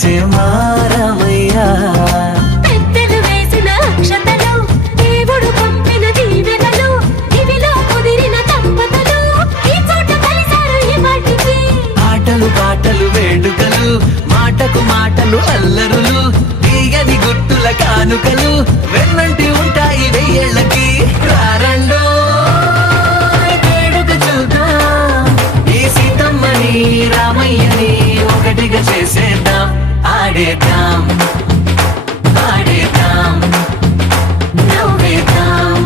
వచ్చే మారమయ్యా పెద్దలు వేసిన అక్షతలు దేవుడు పంపిన దీవెనలు ఇవిలో కుదిరిన దంపతులు ఈ చోట కలిసారు ఈ వాటికి ఆటలు పాటలు వేడుకలు మాటకు మాటలు అల్లరులు తీయని గుట్టుల కానుకలు వెన్నంటి ఉంటాయి వెయ్యేళ్ళకి రారండో వేడుక చూద్దాం ఈ సీతమ్మని రామయ్యని ఒకటిగా చేసేద్దాం ఆడేద్దాం ఆడేద్దాం నవ్వేద్దాం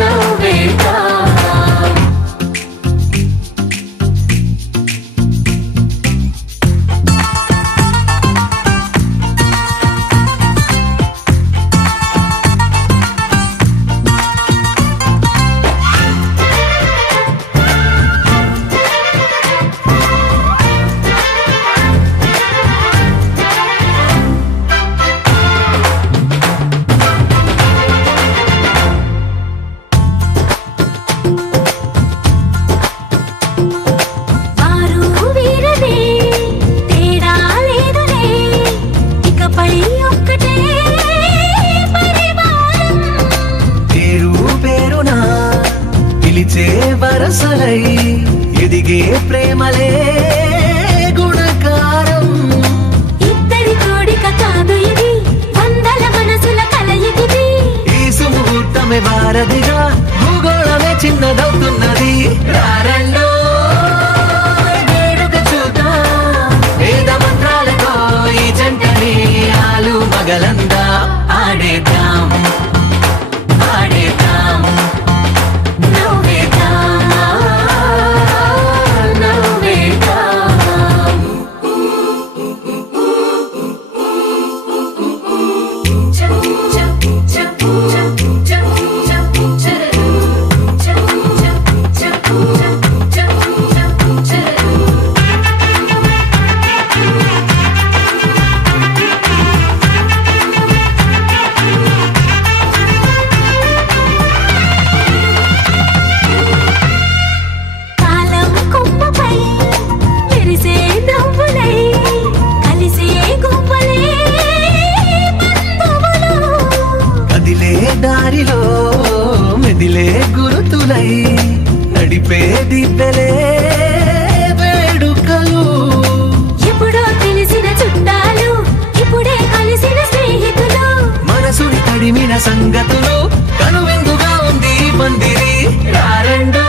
నవ్వేద్దాం వరసలై ఎదిగే ప్రేమలే గుణకారం ఇద్దరి కోడిక కాదు ఇది వందల మనసుల కలయికిది ఈ సుముహూర్తమే వారధిగా భూగోళమే చిన్నదవుతున్నది రారండో వేడుక చూద్దాం వేద మంత్రాలతో ఈ జంటని ఆలు మగలందా ఆడేద్దాం ఆడేద్దాం దారిలో మెదిలే గురుతులై నడిపే దివ్వెలే వేడుకలు ఎప్పుడో తెలిసిన చుట్టాలు ఇప్పుడే కలిసిన స్నేహితులు మనసుని తడిమిన సంగతులు కనువిందుగా ఉంది పందిరి రారండో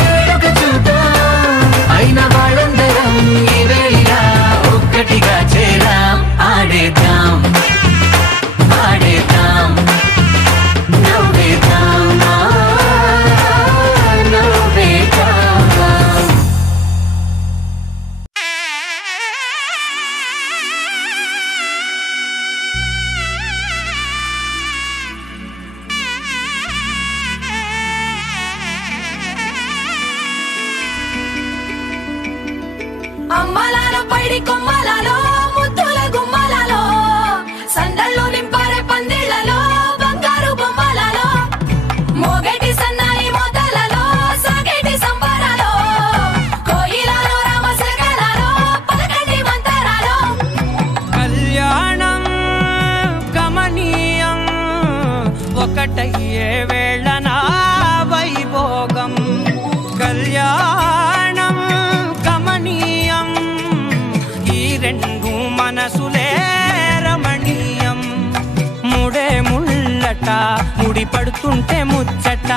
వేడుక చూద్దాం అయిన వాళ్ళందరం ఈ వేళ ఒక్కటిగా చేరాం ఆడేద్దాం ఆడేద్దాం నవ్వేద్దాం నవ్వేద్దాం అమ్మలాలో పైడి కొమ్మలాలో ముద్దుల గుమ్మలాలో సందళ్ళు నింపారే పందిళ్లలో బంగారు బొమ్మలలో మోగేటి సన్నాయి మోతలలో సాగేటి సంబరాలో కోయిలలో రామశకలలో పలకటి మంతరాలో కళ్యాణం గమనీయం ఒకటయ్యే వేళ నా వైభోగం కళ్యాణం గమనీయం ఈ రెండు మనసులే రమణీయం ముడే ముళ్ళట ముడి పడుతుంటే ముచ్చట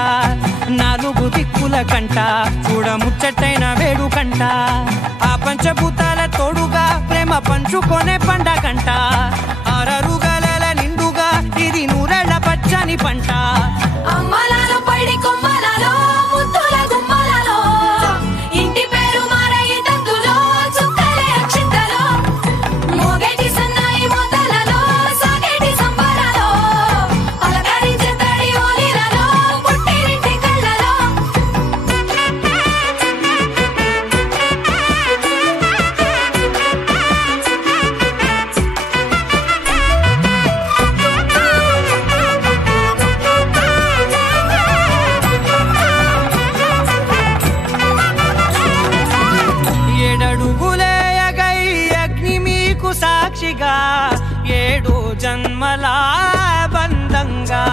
నాలుగు దిక్కుల కంట చూడ ముచ్చటైన వేడుకంట ఆ పంచభూతాల తోడుగా ప్రేమ పంచుకొనే పండగంట ఆరరుగల నిండుగా ఇది నూరెళ్ళ పచ్చని పంట అమ్మలాలో పైడి కొమ్మలాలో ముద్దుల గుమ్మలలో ఇంటి పేరు మారయి తందులో చుక్కలే అక్షింతలో మోగేటి సన్నాయి మోతలలో సాగేటి సంబరాలో పలకరించే తడి ఓలిలలో పుట్టినింటి కళ్ళలో 7 జన్మల బంధంగా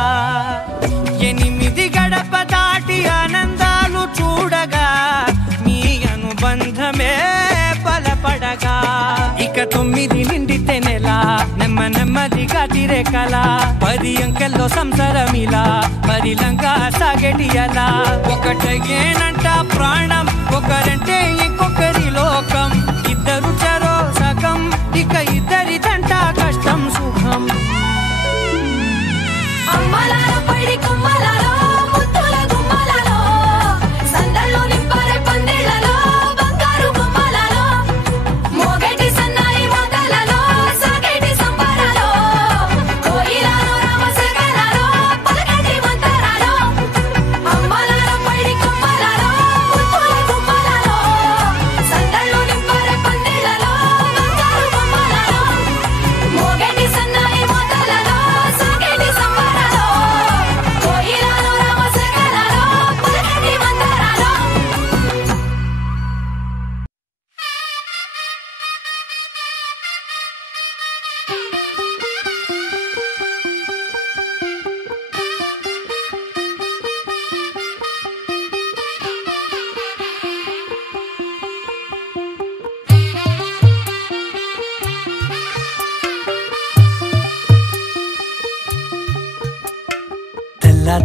8 గడప దాటి ఆనందాలు చూడగా మీ అనుబంధమే బలపడగా ఇక 9 నిండితే నెల నెమ్మదిగా తిరే కల 10 అంకెల్లో సంసారమిలా పరిలంగా సాగేటియలా ఒకటేనంట ప్రాణం ఒకరంటే ఇంకొకరి లోకం ఇద్దరు చరో సగం ఇక ఇద్దరిదంట కష్టం సుఖం అమ్మలాలో పడి కొమ్మలాలో ముత్తుల గుమ్మలాలో సందల్లో నింపారే పందిళ్లలో బంగారు గుమ్మలాలో మోగేటి సన్నాయి మోతలలో సాగేటి సంబరాలో కోయిలాలో రామశేఖరాలో పలకటి మంతరాలో అమ్మలాలో పడి కొమ్మలాలో ముత్తుల గుమ్మలాలో సందల్లో నింపారే పందిళ్లలో బంగారు గుమ్మలాలో మోగేటి సన్నాయి మోతలలో సాగేటి సంబరాలో కోయిలాలో రామశేఖరాలో పలకటి మంతరాలో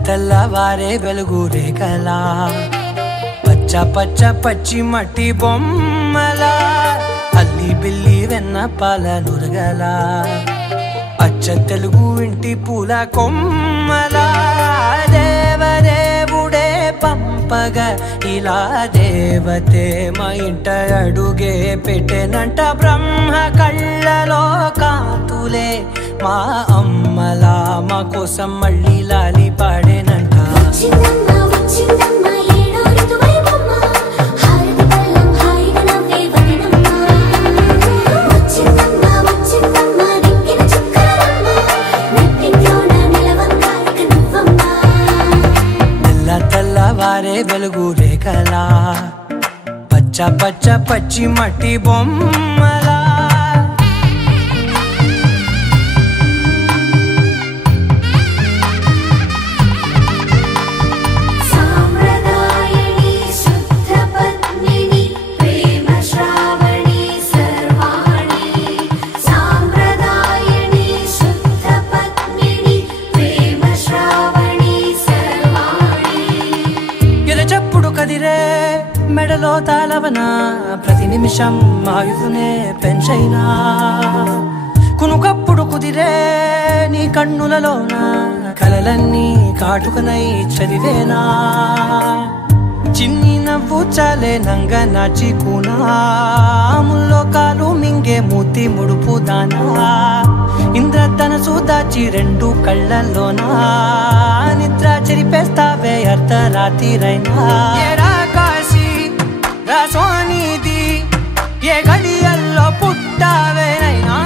తెల్లవారే వెలుగు రేఖలా పచ్చ పచ్చి మట్టి బొమ్మలా అల్లి బిల్లి వెన్న పాల నురగలా అచ్చ తెలుగు ఇంటి పూల కొమ్మలా దేవదేవుడే పంపగా ఇలా దేవతే మా ఇంట అడుగే పెట్టెనంట బ్రహ్మ కళ్ళలో కాంతులే మా అమ్మలా మా కోసం మళ్ళీ లాలి పాడేనంట తెల్లవారే వెలుగు రేఖలా పచ్చ పచ్చి మట్టి బొమ్మలా మెడలో తాళవన ప్రతి నిమిషం ఆయుధునే పెంచైనా కునుకప్పుడు కుదిరే నీ కన్నులలోన కలలన్నీ కాటుకనై చదివేనా చిన్ని నవ్వు చాలే నంగ నాచి కూనాముల్లో కాలు మింగే మూతి ముడుపు దానా ఇంద్రధనసు దాచి 2 కళ్ళల్లోనా నిద్ర చెరిపేస్తావే అర్ధరాత్రిరైనా సోనిది ఏ గడియల్లో పుట్టావేనైనా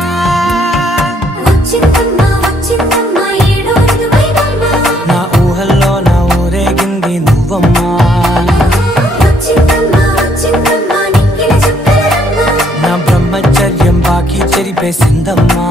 నా ఊహల్లో నా ఊరేగింది నువ్వమ్మా నా బ్రహ్మచర్యం బాకీ చెరిపేసిందమ్మా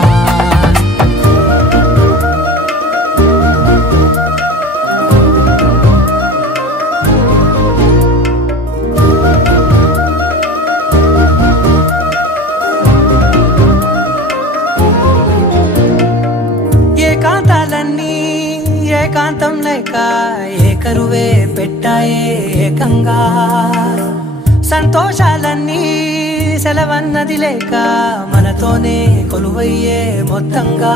ఏకాంతం లేక ఏకరువే పెట్టాయే ఏకంగా సంతోషాలన్నీ సెలవన్నది లేక మనతోనే కొలువయ్యే మొత్తంగా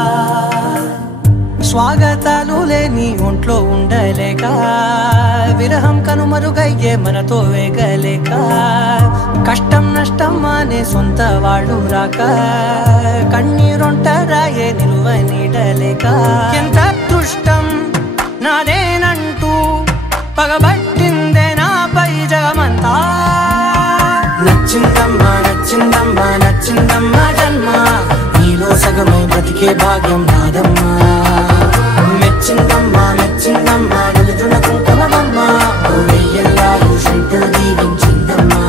స్వాగతాలు లేని ఒంట్లో ఉండలేక విరహం కనుమరుగయ్యే మనతో వేగలేక కష్టం నష్టం అనే సొంత వాడు రాక కన్నీరొంటరాయే నిలువ నీడలేక ఎంత అదృష్టం నాదేనంటూ పగబట్టిందే నాపై జగమంతా నచ్చిందమ్మా నచ్చిందమ్మా నచ్చిందమ్మా జన్మ నీలో సగమై బ్రతికే భాగ్యం నాదమ్మా మెచ్చిందమ్మా మెచ్చిందమ్మా నిలుదున కుంకుమమ్మా వెయ్యల్లాలు శంకరు దీవించిందమ్మా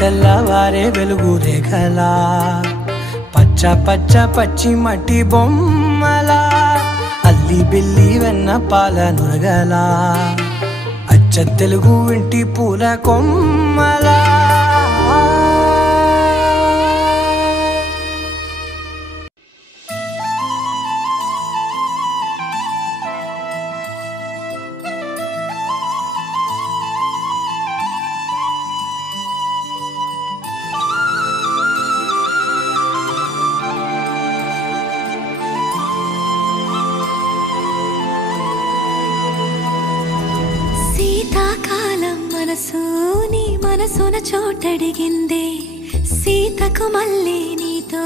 తెల్లవారే వెలుగు రేఖలా పచ్చ పచ్చ పచ్చి మట్టి బొమ్మలా అల్లి బిల్లి వెన్న పాల నురగలా అచ్చ తెలుగు ఇంటి పూల కొమ్మలా మనసున చోటడిగిందే సీతకు మళ్ళీ నీతో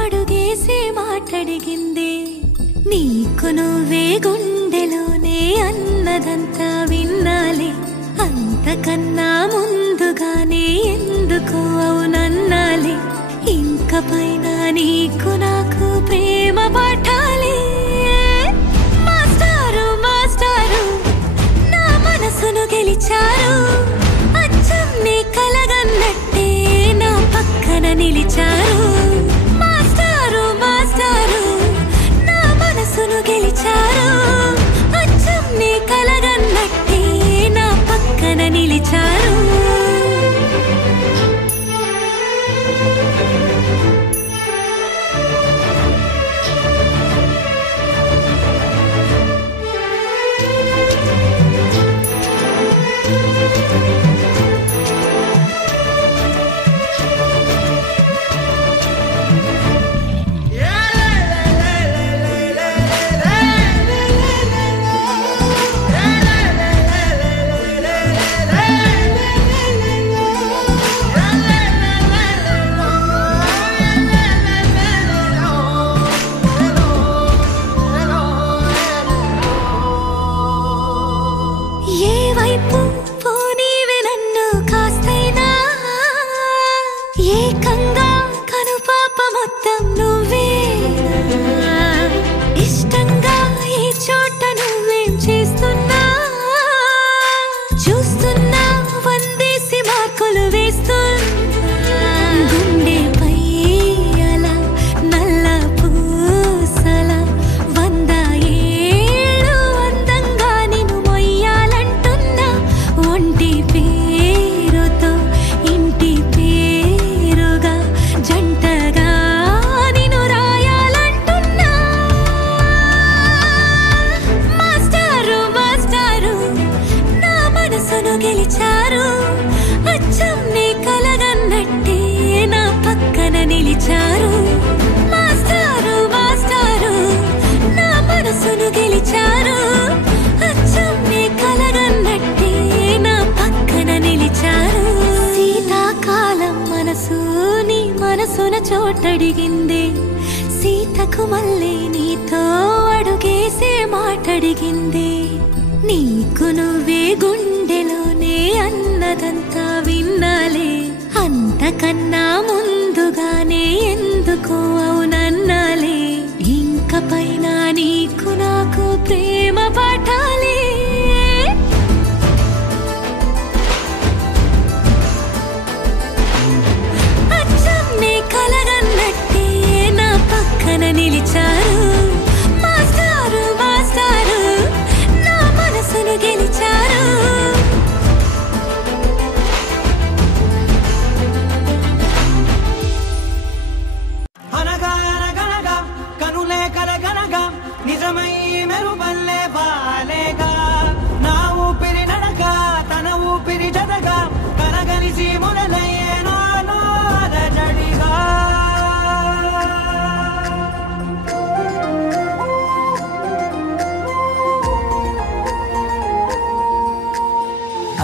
అడుగేసి మాటడిగిందే నీకు నువ్వే గుండెలోనే అన్నదంతా విన్నాలే అంతకన్నా ముందుగానే ఎందుకు అవునన్నాలే ఇంక పైన నీకు నాకు ప్రేమ పాఠాలే మాస్టారు మాస్టారు నా మనసును గెలిచారు నీ కలగన్నట్టే నా పక్కన నిలిచారు మాస్టారు మాస్టారు నా మనసును గెలిచారు అచ్చం నీ కలగన్నట్టే నా పక్కన నిలిచారు చోటడిగిందే సీతకు మళ్ళీ నీతో అడుగేసే మాటడిగిందే నీకు నువ్వే గుండెలోనే అన్నదంతా విన్నాలే అంతకన్నా ముందుగానే ఎందుకు అవునన్నాలే ఇంక పైన నీకు నాకు ప్రేమ పాఠాలే నిలిచారు మాస్టారు మాస్టారు నా మనసును గెలిచారు అనగా అనగనగా కనులే కలగనగా నిజమై మెరుపల్లే బాలేగా నా ఊపిరి నడక తన ఊపిరి జతగా కలగలిసి మొదలయ్యే నాలో అలజడిగా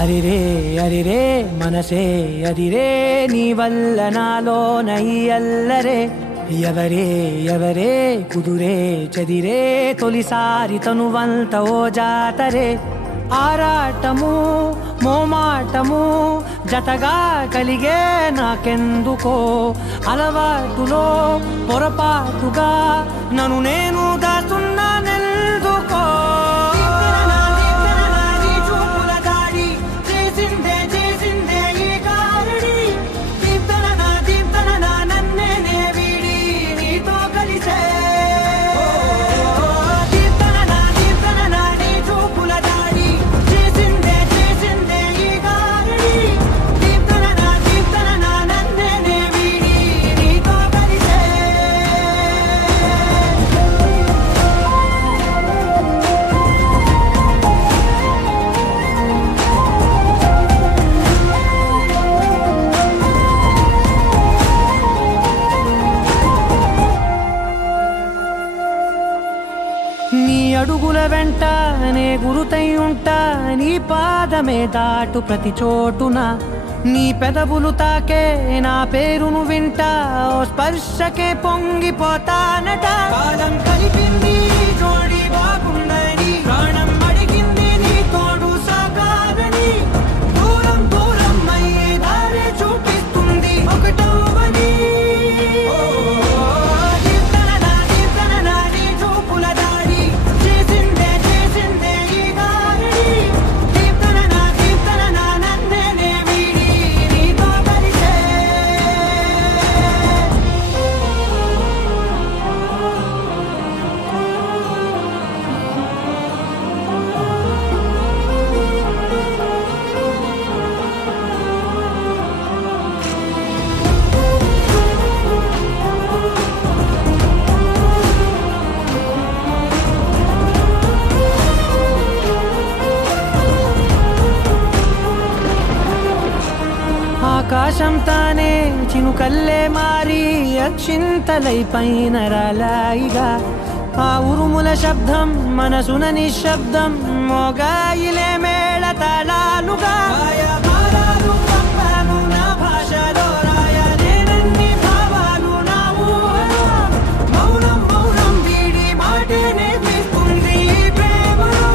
అరిరే అరిరే మనసే అరిరే నీ వల్ల నాలో నై అల్లరే ఎవరే ఎవరే కుదురే చదిరే తొలిసారి తనువంత ఓ జాతరే ఆరాటము మోమాటము జతగా కలిగే నాకెందుకో అలవాటులో పొరపాటుగా నన్ను నేను దాస్తున్నానెందుకో నీ అడుగుల వెంట నే గురుతై ఉంటా నీ పాదమే దాటు ప్రతి చోటున నీ పెదవులు తాకే నా పేరును వింటా ఓ స్పర్శకే పొంగిపోతానట కాలం కలిపింది జోడి బాగుందని ప్రాణం అడిగింది నీ తోడు సాగాలని దూరం దూరం అయ్యే దారి చూపిస్తుంది ఒకటవని ఆకాశం తానే చినుకల్లే మారి అక్షింతలై పైన రాలాయిగా ఆ ఉరుముల శబ్దం మనసున నిశ్శబ్దం మోగాయిలే మేళ తాళాలుగా నా భాషలో రాయలేనన్ని భావాలు నా ఊహలో మౌనం మౌనం వీడి మాటే నేర్పిస్తుంది ప్రేమలో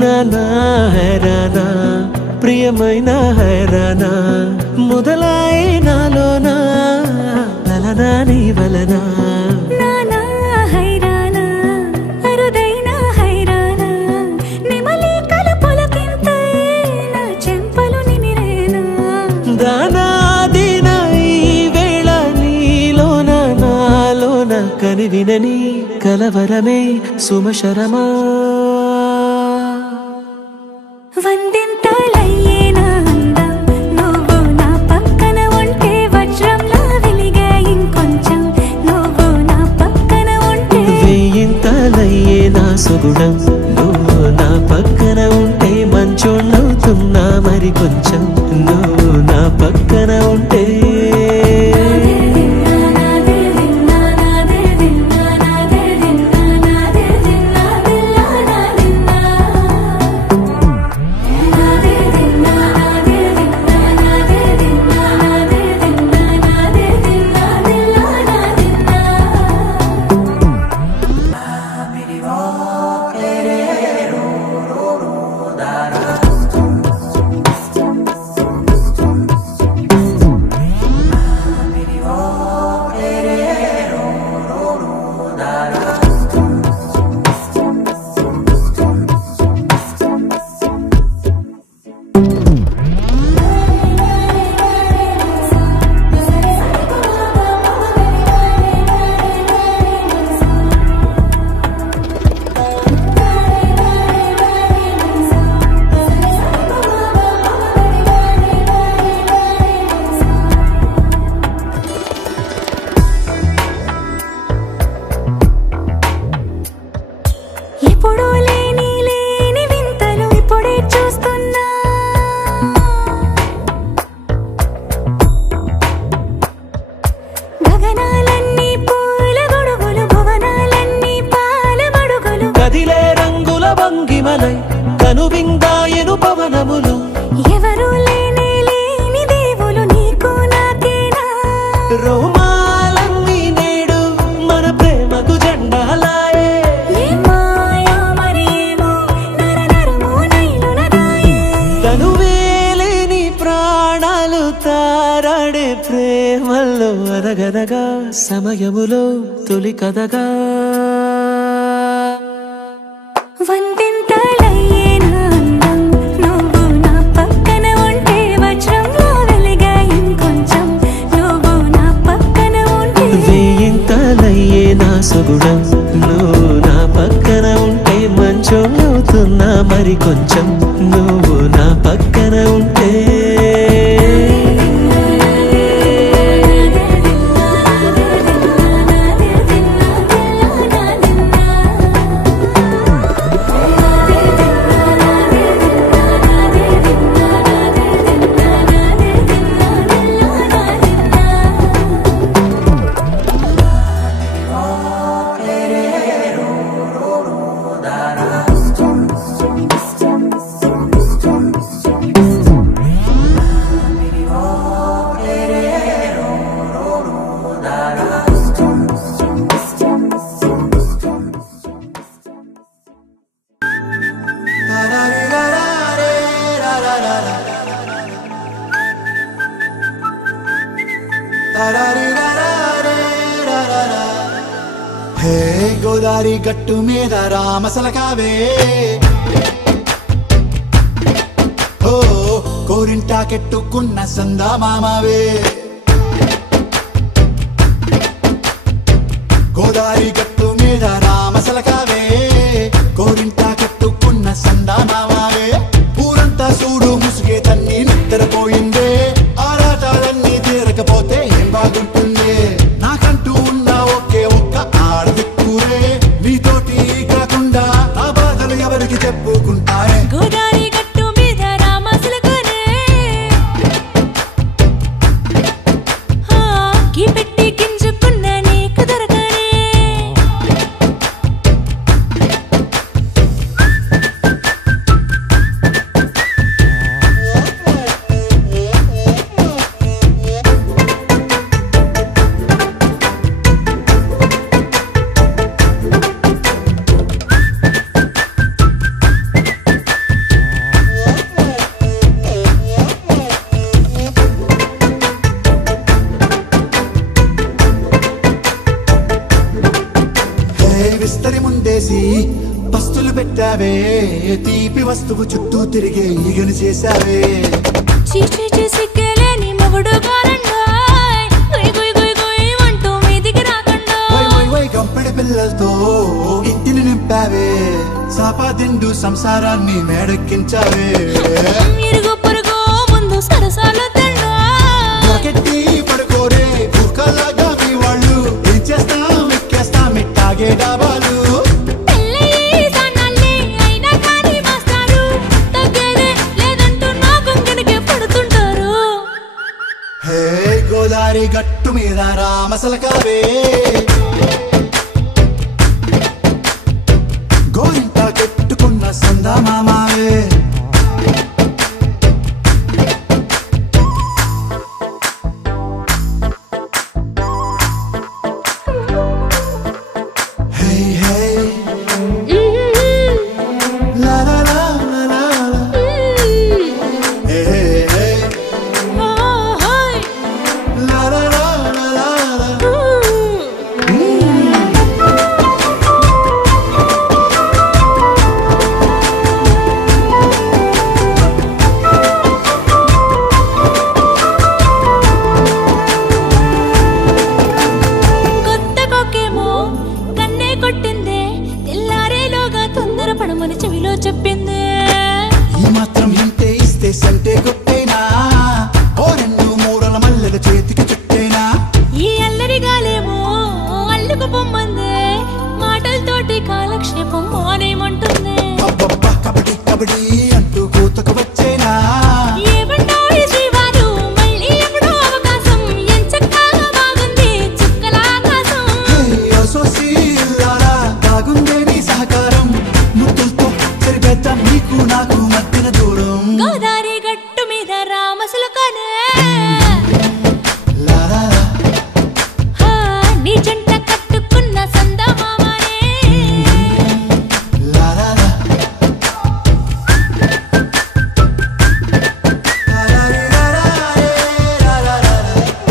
నానా హైరానా ప్రియమైన హైరానా మొదలాయి నాలోనా లలనా నీ వలనా నానా హైరానా అరుదైన హైరానా నిమలి కలుపులకింతై నా చెంపలు నిమిరేనా దానాదిన ఈ వేళ నీలోన నాలోన కనివినని కలవరమే సుమశరమా వందింతలయ్యేనా అందం నువ్వు నా పక్కన ఉంటే వజ్రంలా వెలిగే ఇంకొంచెం నువ్వు నా పక్కన ఉంటే వెయ్యింతలయ్యే నా సుగుణం నువ్వు నా పక్కన ఉంటే మంచోళ్ళవుతున్నా మరి కొంచెం నువ్వు నా పక్కన ఉంటే భంగిమలై కనువిందాయను పవనములు ఎవరు లేని ప్రేమల్లో అనగనగా సమయములో తొలి కథగా వందింతలయ్యేనా అందం నువ్వు నా పక్కన ఉంటే వజ్రంలో వెలిగా ఇంకొంచెం నువ్వు నా పక్కన ఉంటే వేయింతలయ్యే నా సుగుణం నువ్వు నా పక్కన ఉంటే మంచోళ్ళవుతున్నా మరి కొంచెం నువ్వు నా పక్కన ఉంటే హే గోదారి గట్టు మీద రామసలకావే ఓ కోరింటా కెట్టుకున్న సందా మామావే గోదారి గట్టు మీద రామసలకావే కోరింటా కెట్టుకున్న సందా మామావే ఊరంతా చూడు ముసుగే తన్ని నిద్రపోయిందే ఆరాటాలన్నీ తీరకపోతే ఏం బాగుంటుంది నాకంటూ ఉన్న ఒకే ఒక్క ఆడదిక్కురే నీతోటి కాకుండా ఆ బాధలు ఎవరికి చెప్పుకుంటాయే గోదారి గట్టు మీద రామసలకనే గీ పెట్టి గింజుకున్న నీకు దొరకనే విస్తరి ముందేసి పస్తులు పెట్టావే తీపి వస్తువు చుట్టూ తిరిగే ఈగను చేశావే చీచి చేసి కేలేని మొగుడు గారండాయ్ గుయ్ గుయ్ గుయ్ గుయ్ అంటూ మీదికి రాకండా వై గంపెడి పిల్లలతో ఇంటిని నింపావే సాపాదిండు సంసారాన్ని మేడెక్కించావే ఇరుగు పొరుగు ముందు సరసాలు తిండా రాకెట్టి పడుకోరే బుర్కలాగా మీ వాళ్ళు ఏం చేస్తాం ఎక్కేస్తాం ఇట్టాగే డాబాలు పెళ్ళయి సన్నాళ్ళే అయినా కానీ మాస్తారు తగ్గేదే లేదంటూ నా గొంగడికే పడుతుంటారు హే గోదారి గట్టు మీద రామసలకావే గోరింట కెట్టుకున్న సందా మామావే Hey, hey, la la la la la la. Hey, hey, hey, la la la la la la. కొత్త కొక్కేమో కన్నే కొట్టిందే తెల్లారేలోగా తొందర పడమని చెవిలో చెప్పిందే ఈ మాత్రం ఇంటే ఇస్తే సంటే కొట్టేనా ఓ రెండు మూరల మల్లెల చేతికి చుట్టేనా ఈ అల్లరి గాలేమో అల్లుకు పొమ్మందే మాటలతోటి కాలక్షేపం మానేమంటుందే అబ్బబ్బా కబడ్డీ కబడ్డీ అంటూ కూతకు వచ్చేనా ఏమంటాయి శ్రీవారు మళ్ళీ ఎప్పుడో అవకాశం ఎంచక్కా బాగుంది చుక్కల ఆకాశం అసోసి ఇల్లారా బాగుందే నీ సహకారం ముద్దులతో సరిపెద్దాం నీకు నాకు మధ్యన దూరం గోదారి గట్టు మీద రామసలకనే లా లా లా. నీ జంట కట్టుకున్న సందమామనే La la la. La la la la la la la la.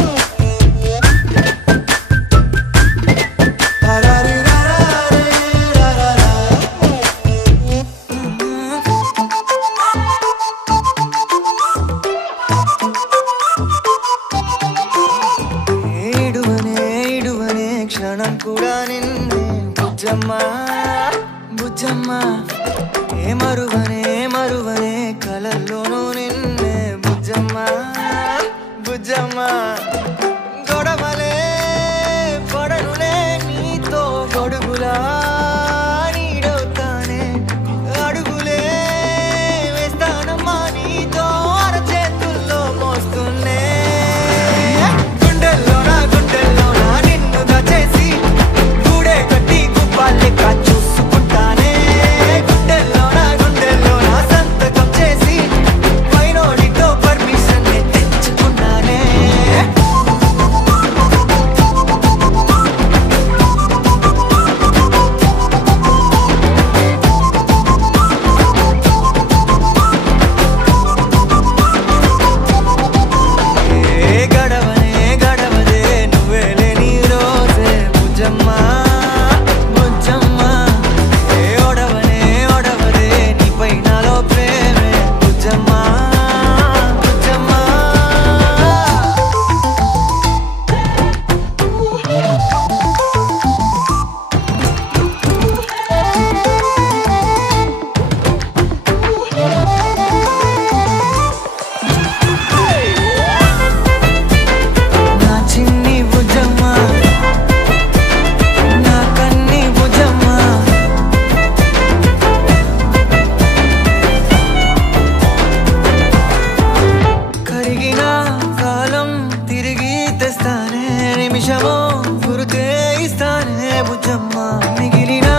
మరువనే మరువనే కలల్లోనూ నిన్నే బుజ్జమ్మ బుజ్జమ్మ గొడవలే పడనులే నీతో గొడుగులా నీడవుతానే అడుగులే వేస్తానమ్మా నీతో అరచేతుల్లో మోస్తున్నే గుండెల్లోనా నిన్ను దాచేసి గూడే కట్టి గుప్పాలెక్క చూసుకుంటానే గుండెల్లోనా సంతకం చేసి పైనోడితో పర్మిషన్ తెచ్చుకున్నానే గడవదే నువ్వే లేని రోజే బుజ్జమ్మ బుజ్జమ్మ ఒడవదే నీపై నాలో ప్రేమే బుజ్జమ్మ బుజ్జమ్మ నా చిన్ని బుజ్జమ్మ నా కన్ని బుజ్జమ్మ కరిగిన కాలం తిరిగి తెస్తానే నిమిషమో గురుతే ఇస్తానే బుజ్జమ్మ మిగిలిన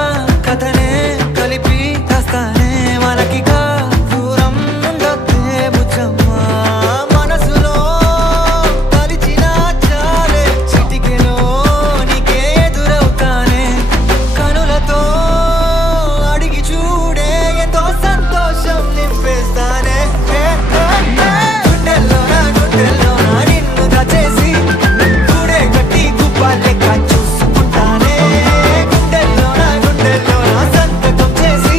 కథనే కలిపి తెస్తానే మనకిగా దూరం ఉండొద్దే బుజ్జమ్మ మనసులో తలిచిన చాలే చిటికెలో నీకే ఎదురవుతానే కనులతో అడిగి చూడే ఎంతో సంతోషం నింపేస్తానే గుండెల్లోనా నిన్ను దాచేసి గూడే కట్టి గుప్పాలెక్క చూసుకుంటానే గుండెల్లోనా సంతకం చేసి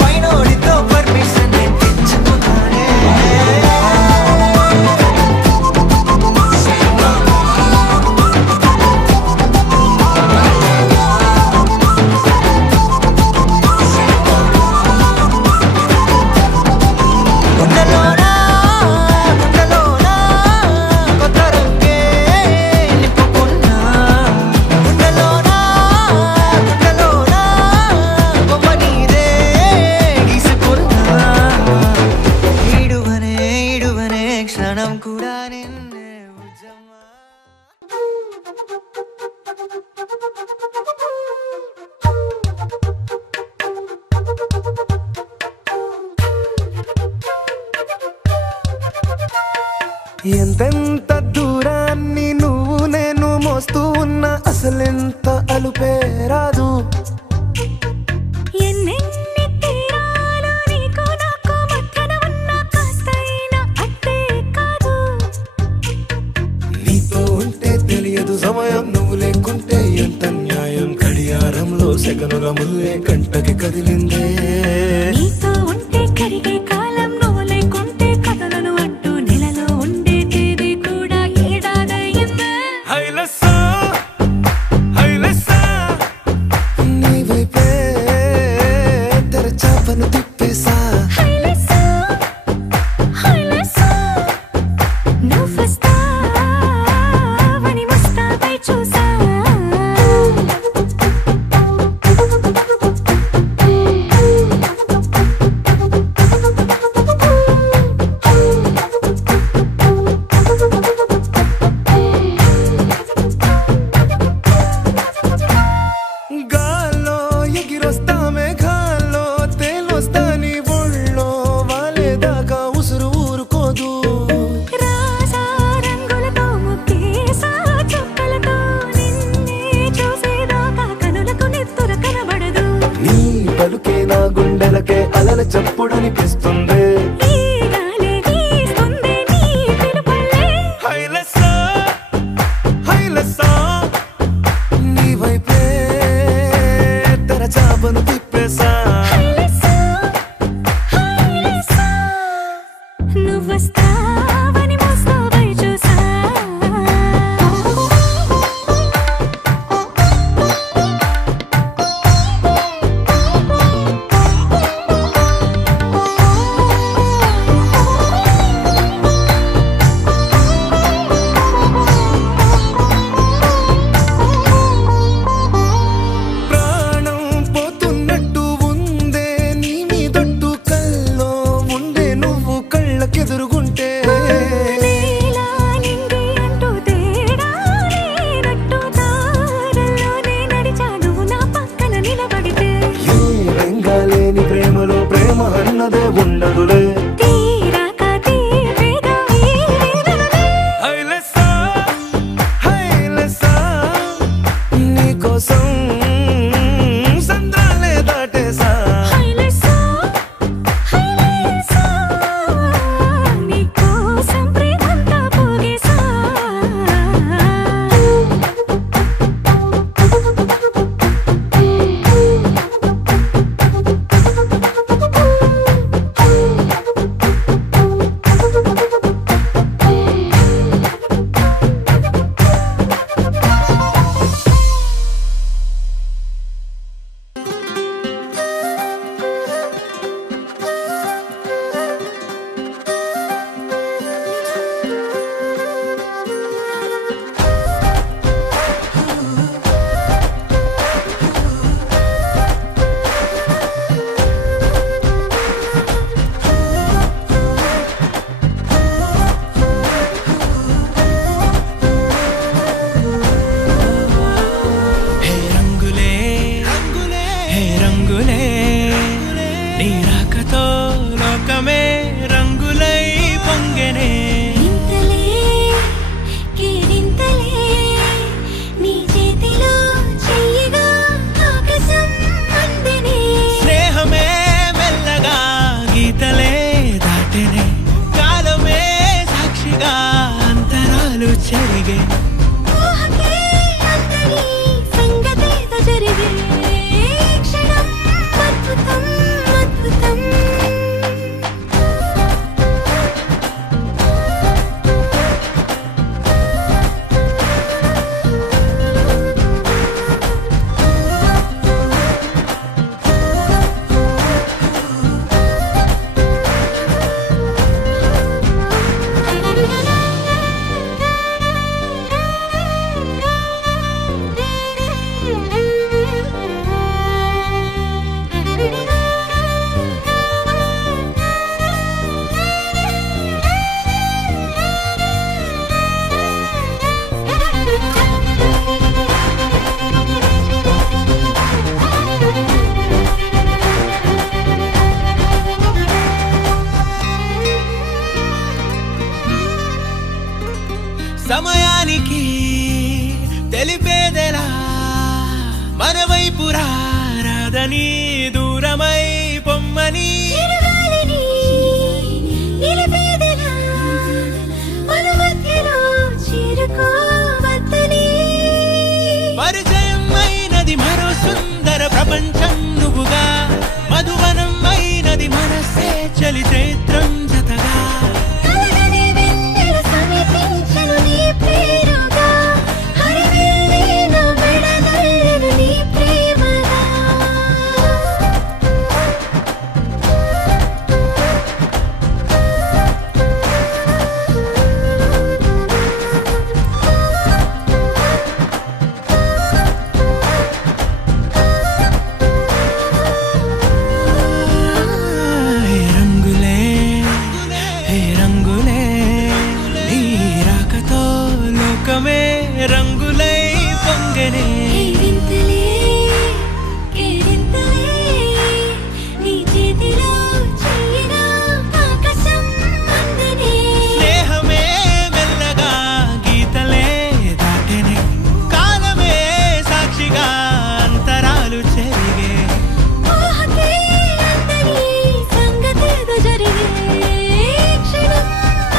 పైనోడితో పర్మిషన్ తెచ్చుకున్నానే గుండెల్లోనా కొత్త రంగే నింపుకున్నా గుండెల్లోనా బొమ్మ నీదే గీసుకున్నా ఈడువనే క్షణం కూడా నిన్నే బుజ్జమ్మ ఎంతెంత దూరాన్ని నువ్వు నేను మోస్తూ ఉన్నా అసలెంత అలుపే రాదు ఎన్నెన్ని తీరాలు నీకు నాకు మధ్యన ఉన్న కాస్తైనా అట్టే కాదు నీతో ఉంటే తెలియదు సమయం నువ్వు లేకుంటే ఎంత న్యాయం గడియారంలో సెకనుల ముల్లే కంటకి కదిలిందే నీతో ఉంటే కరిగే కాలం నువ్వు లేకుంటే కథలను అంటూ నెలలో ఉండే తేదీ కూడా ఏడాదయ్యిందే హైలెస్సా ఉండదులే తీరాక తీపిగా ఈ వేదనలే హైలెస్సా హైలెస్సా నీకోసం సంద్రాలే దాటేసా హైలెస్సా హైలెస్సా నీకోసం ప్రేమంతా పోగేసా హే రంగులే హే రంగులే నీ రాకతో లోకమే రంగులై పొంగెనే ఇంతలే కేరింతలే నీ చేతిలో చెయ్యగా ఆకాశం అందెనే స్నేహమే మెల్లగా గీతలే దాటెనే కాలమే సాక్షిగా అంతరాలు చెరిగే ఊహకే అందరి సంగతేదో జరిగే క్షణం అద్భుతం అద్భుతం సమయానికి తెలిపేదెలా మన వైపు రాదని దూరమై పొమ్మని చిరుగాలిని నిలిపేదెలా మన మధ్యలో చేరుకోవద్దని పరిచయం అయినది మరో సుందర ప్రపంచం నువ్వుగా మధువనం అయినది మనసే చలి చైత్రం జతగా కలగని వెన్నెల సమీపించెను నీ పేరుగా హరివిల్లే నా మెడలల్లెను నీ ప్రేమగా హే రంగులే హే రంగులే నీ రాకతో లోకమే రంగులై పొంగెనే కేరింతలే కేరింతలే నీ చేతిలో చెయ్యగా ఆకాశం అందెనే స్నేహమే మెల్లగా గీతలే దాటెనే కాలమే సాక్షిగా అంతరాలు చెరిగే ఊహకే అందరి సంగతేదో జరిగే క్షణం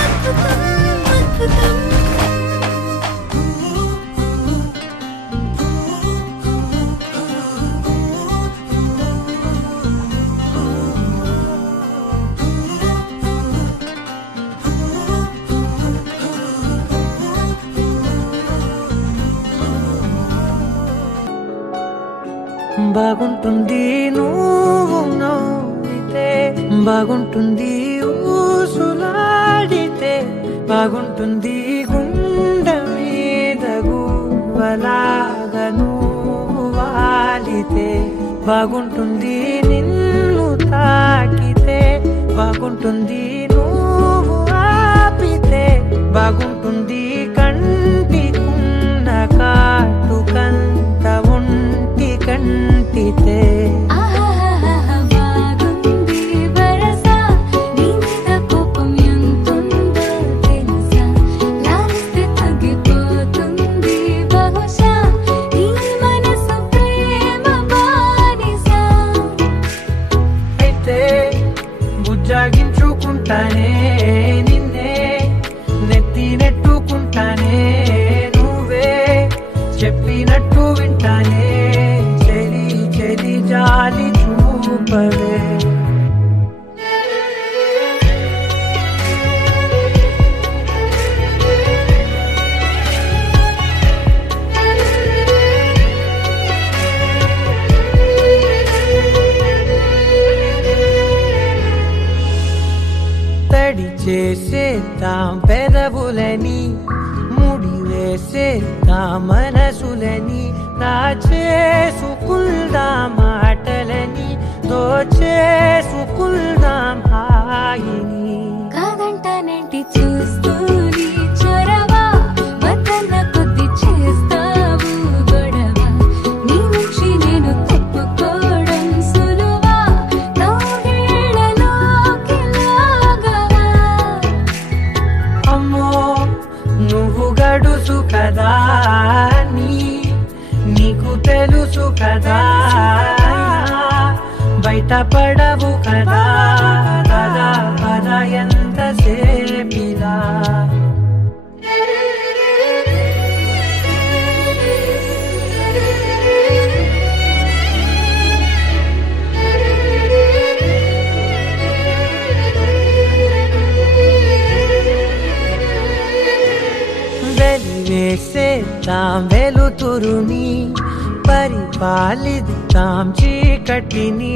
అద్భుతం అద్భుతం బాగుంటుంది నువ్వు నవ్వితే బాగుంటుంది ఊసులాడితే బాగుంటుంది గుండె మీద గువ్వలాగా నువ్వు వాలితే బాగుంటుంది నిన్ను తాకితే బాగుంటుంది నువ్వు ఆపితే బాగుంటుంది కంటికున్న కాటుకంత ఒంటి కంటితే బాగుంది వరస పట్టించుకుంటానే నిన్నే నెత్తి నెట్టుకుంటానే నువ్వే చెప్పినట్టు వింటానే చెలి చెలి జాలి చూపవే తడి చేసేద్దాం పెదవులని ముడి వేసేద్దాం మనసులని నా చేసుకుందాం మాటలని దోచేసుకుందాం హాయిని కాదంటానేంటి చూస్తూని చొరవా వద్దన్న కొద్ది చేస్తావు గొడవ నీ నుంచి నేను తప్పుకోవడం సులువా నవ్వేళ్ళలోకి లాగవా అమ్మో నువ్వు గడుసు కదా నీకు తెలుసు కదా బయట పడవు కదా కదా పద ఎంత సేపిలా వెలివేసేద్దాం వెలుతురుని పరిపాలిద్దాం చీకటిని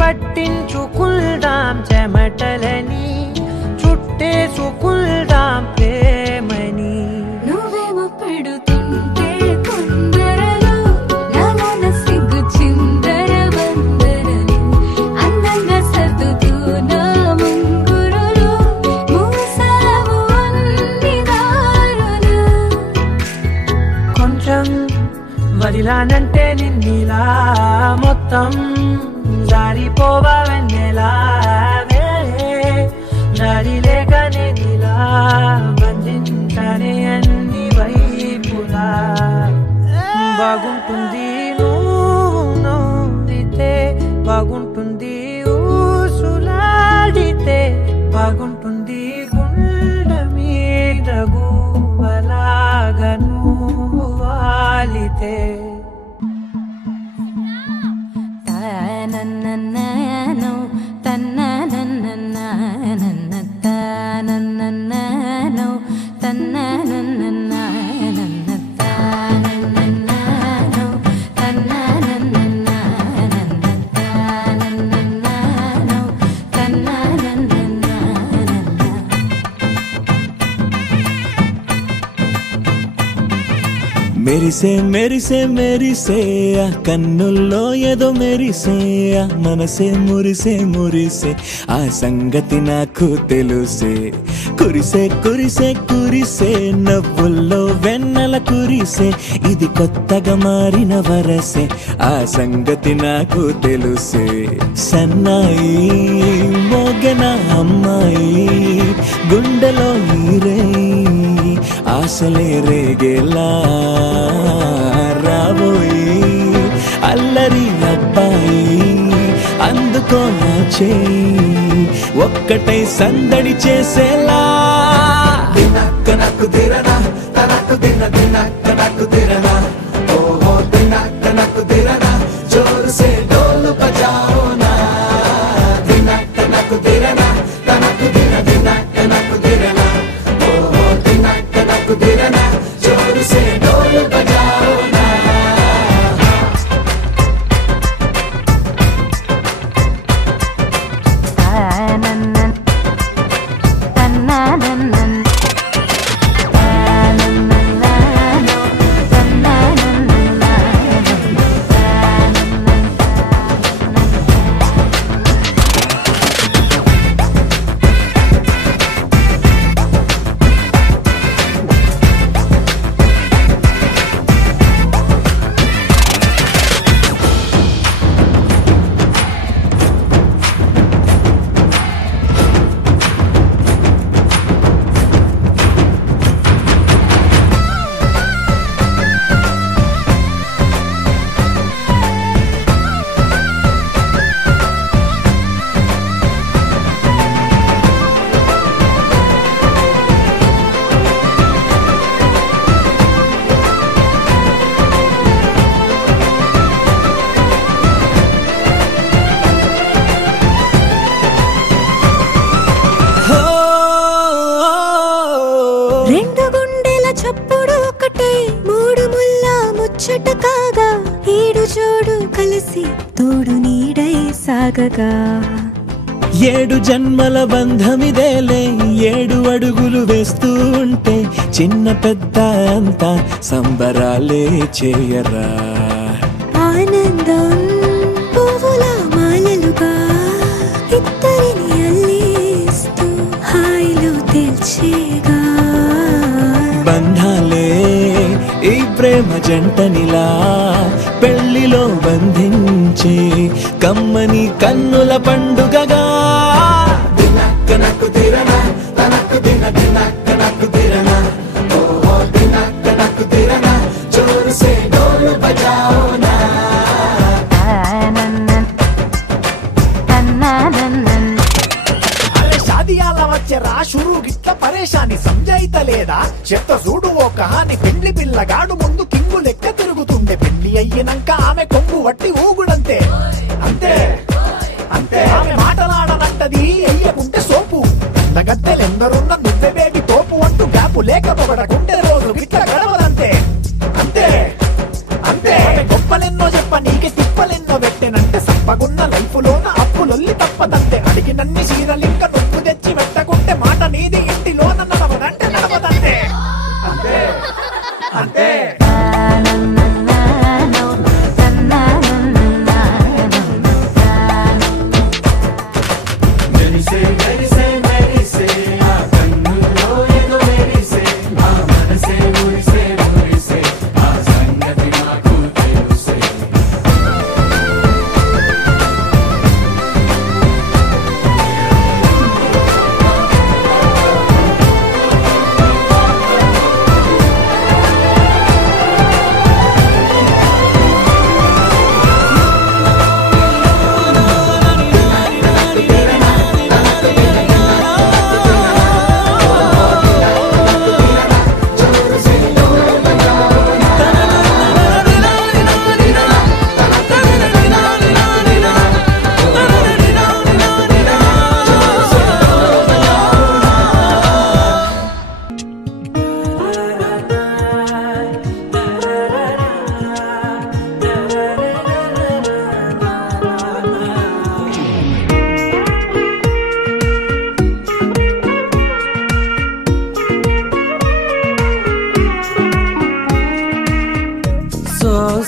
పట్టించుకుందాం చెమటలని చుట్టేసుకుందాం ప్రేమని నువ్వేమో పెడుతుంటే కొందరలు నాలోన సిగ్గు చిందర వందరలు అందంగా సర్దుతూ నా ముంగురులు మూసావు అన్ని దారులు కొంచెం వదిలానంటే నిన్నిలా మొత్తం జారిపోవా వెన్నెలా దారి లేక నేనిలా బంధించనే అన్ని వైపులా బాగుంటుంది నువ్వు నవ్వితే బాగుంటుంది ఊసులాడితే బాగుంటుంది గుండె మీద గువ్వలాగా నువ్వు వాలితే తానన్నన్ననో తన్ననన్ననన్న తానన్నన్ననో తన్ననన్ననన్న తానన్నన్ననో తన్ననన్ననన్న తానన్నన్ననో తన్ననన్ననన్న మెరిసే మెరిసే మెరిసే ఆ కన్నుల్లో ఏదో మెరిసే ఆ మనసే మురిసే మురిసే ఆ సంగతి నాకు తెలుసే కురిసే కురిసే కురిసే నవ్వుల్లో వెన్నెల కురిసే ఇది కొత్తగా మారిన వరసే ఆ సంగతి నాకు తెలుసే సన్నాయి మోగన అమ్మాయి గుండెలో ఈరే ఆశలే రేగేలా రాబోయి అల్లరి అబ్బాయి అందుకో నా చేయి ఒక్కటై సందడి చేసేలా దినక్క నక్కు దిరనా తనకు దిన దినక్క నక్కు దిరనా ఓహో దినక్క నక్కు దిరనా జోరు సే డోలు బజాओ నా దినక్క నక్కు దిరనా తనకు దిన దినక్క నక్కు దిరనా ఓహో దినక్క నక్కు దిరనా జోరు సే డోలు బజాओ నా కలిసి తోడు నీడై సాగగా 7 జన్మల బంధమిదేలే 7 అడుగులు వేస్తూ ఉంటే చిన్న పెద్ద అంతా సంబరాలే చేయరా ఆనందం పువ్వుల మాలలుగా ఇద్దరిని అల్లేస్తూ హాయిలో తెల్చేగా బంధాలే ఈ ప్రేమ జంటనిలా పెళ్లిలో బంధించి కమ్మని కన్నుల పండుగగా దినక్క నక్కు తిరనా తనక్కు దిన దినక్క నక్కు తిరనా ఓహో దినక్క నక్కు తిరనా జోరు సే డోలు బజాओ నా అరే షాదియాల వచ్చేరా షురూ గిట్ల పరేషాని సంజాయితలేదా చెత్త చూడు ఓ కహాని పెండ్లి పిల్లగాడు ముందు కింగు లెక్క తిరుగుతుండే పెళ్లి అయ్యినాక ఆమె కొంగు వట్టి ఊగుడంతే అంతే అంతే ఆమె మాటలాడనంటది అయ్యకుంటే సోపు నగద్దెలెందరున్న నువ్వే బేబీ తోపు అంటూ గ్యాపు లేకపోవడకుంటే రోజు గిట్ల గడవదంతే అంతే అంతే గొప్పలెన్నో చెప్ప నీకే తిప్పలెన్నో పెట్టెనంటే సప్పగున్న లైఫ్ లోన అప్పులొల్లి తప్పదంతే అడిగినన్ని చీరలింక నువ్వు తెచ్చి పెట్టకుంటే మాట నీది ఇంటిలోన నడవదంటే నడవదంతే అంతే అంతే మెరిసే మెరిసే మెరిసే ఆ కన్నుల్లో ఏదో మెరిసే ఆ మనసే మురిసే మురిసే ఆ సంగతి నాకు తెలుసే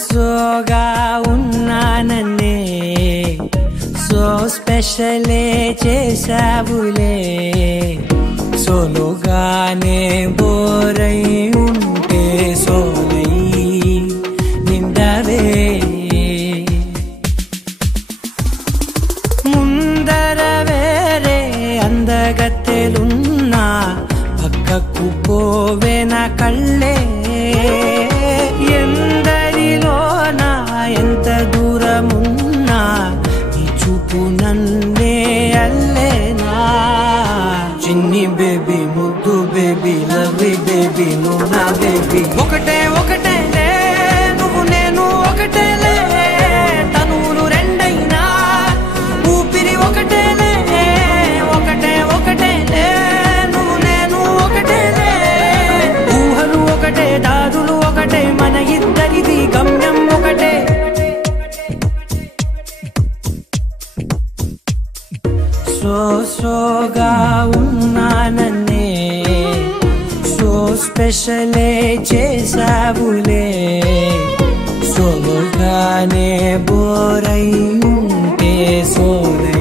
సోగా ఉన్నానన్నే సో స్పెషలే చేసావులే సోలోగానే బోరై ఉంటే సోలై నిండవే ముందర వేరే అందగత్తెలున్నా పక్కకు పోవే నా కళ్ళే ఎందరిలోనా ఎంత దూరమున్నా నీ చూపు నన్నే అల్లేనా చిన్ని బేబీ ముద్దు బేబీ లవ్లీ బేబీ నువ్వు నా బేబీ ఒకటే ఒకటేలే నువ్వు నేను ఒకటేలే తనువులు రెండైనా ఊపిరి ఒకటేలే ఒకటే ఒకటేలే నువ్వు నేను ఒకటేలే ఊహలు ఒకటే దారులు ఒకటే మన ఇద్దరిది గమ్యం ఒకటే సోగా ఉన్నానన్నే సో స్పెషలే చేసావులే సోలోగానే బోరై ఉంటే సోలే